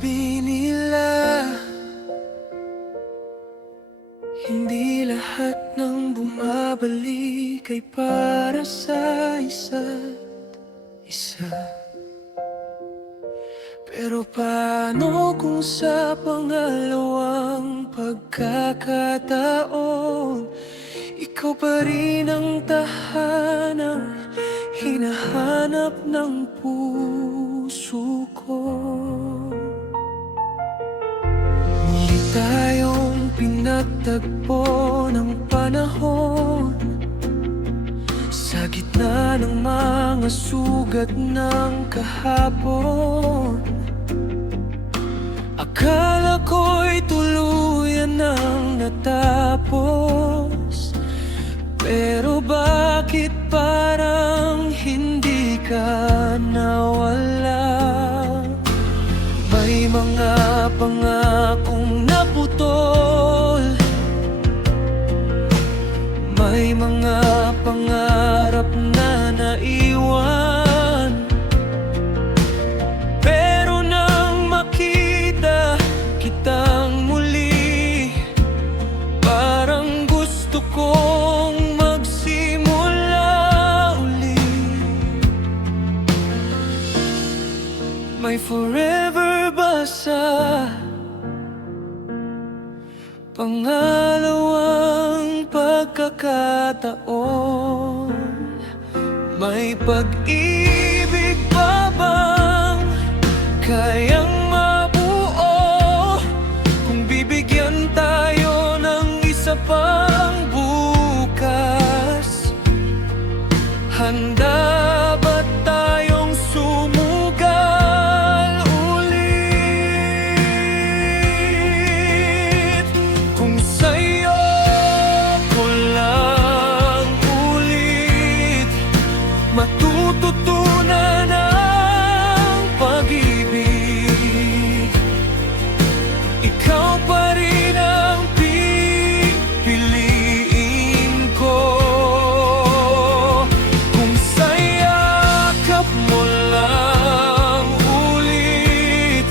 Sabi nila, hindi lahat ng bumabalik ay para sa isa't isa. Pero paano kung sa pangalawang pagkakataon, ikaw pa rin ang tahanang hinahanap ng puso ko? Muli tayong pinagtagpo ng panahon, sa gitna ng mga sugat ng kahapon. Akala ko'y tuluyan nang natapos, pero bakit parang hindi ka nawala? May mga pangakong naputol, may mga pangarap na naiwan. Pero nang makita kitang muli, parang gusto kong magsimula uli. May forever ba sa pangalawang pagkakataon? May pag-ibig pa bang kayang mabuo kung bibigyan tayo ng isa pang bukas? Handa ba tayong sumugal ulit? Kung sa'yo ko lang ulit matututunan ang pag-ibig, ikaw pa rin ang pipiliin ko. Kung sayakap mo lang ulit,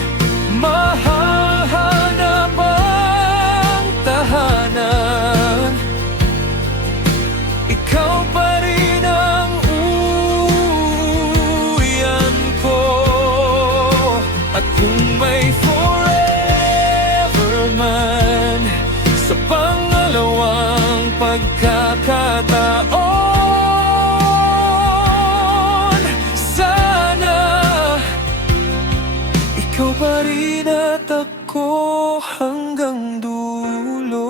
mahahanap ang tahanan, ikaw pa rin ang uyan ko. At kung may forever man sa pangalawang pagkakataon, sana ikaw pa rin at ako hanggang dulo.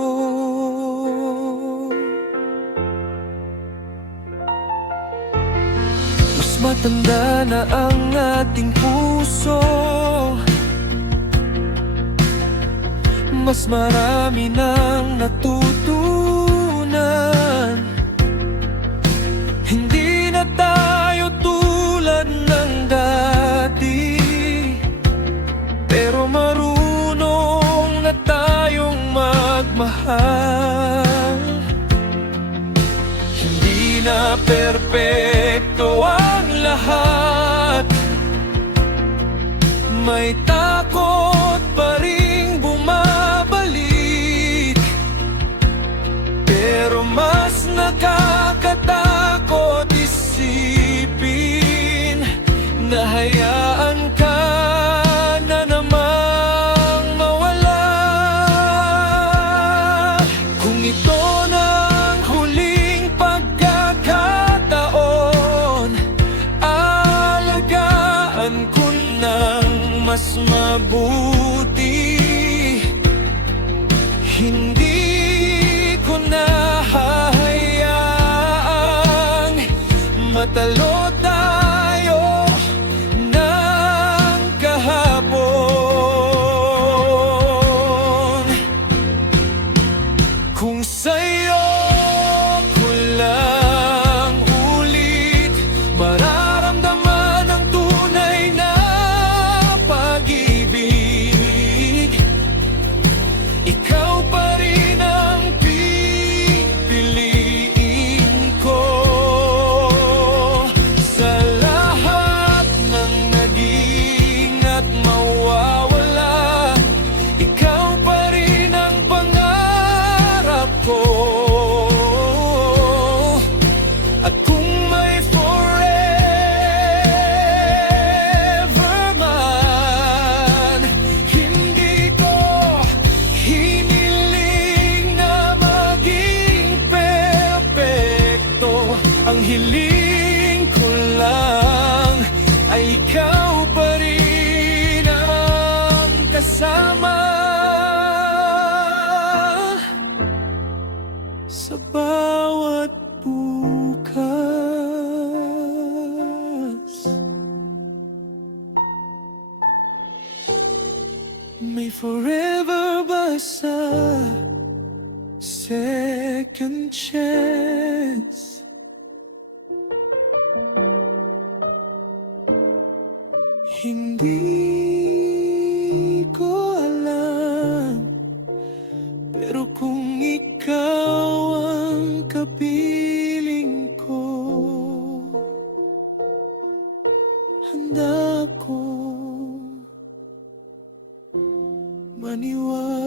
Mas matanda na ang ating puso, mas marami nang natutunan. Hindi na tayo tulad ng dati, pero marunong na tayong magmahal. Hindi na perpekto ang lahat, may takot pa ring bumabalik, pero mas nakakatakot isipin na hayaan ka na namang mawala. Kung ito na ang huling pagkakataon, alagaan ko ng mas mabuti. Hindi ko na hahayaang matalo tayo ng kahapon. Kung sa'yo ko lang ulit mararamdaman ang tunay na pag-ibig, ikaw pa rin ang pipiliin ko. Never basta second chance. Hindi ko alam, pero kung ikaw ang kapiling ko, handa ko maniwala.